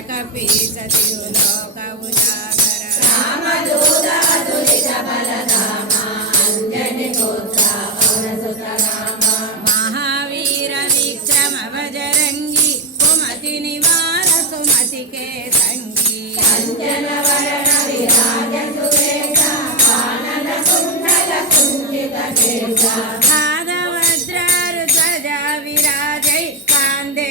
కపి సతియు లోకవు జాగర రామదూత అతులిత బలధామ అంజని గోత్ర పౌరసుత రామ మహావీర విక్రమ వజరంగి విరాజై కాందే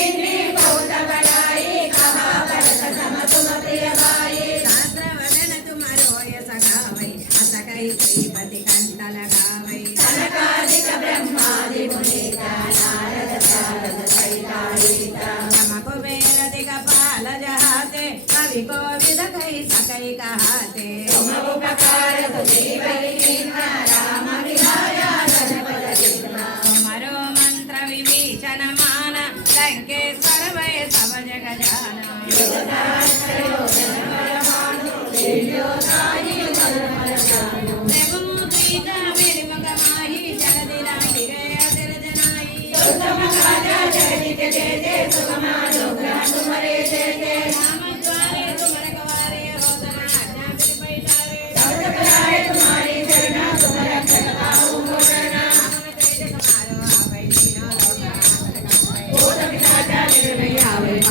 వై శ్రీపతి కంటల కావై కనకాదిక బ్రహ్మాది మునీత నారద శారద సైతాయిత నమ కుబేర దిగ పాల జహాతే కవి కోవిద కై సకై కహాతే మమ ఉపకార సుజీవై రామ విహాయ గణపద మరో మంత్ర విభీషణ మాన లంకేశ్వర వై సవ జగజాన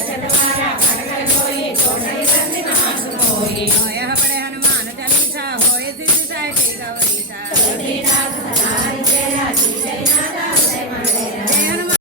చంద్రవాడ పోయి తోటలి తండ్రి నాశనమోయి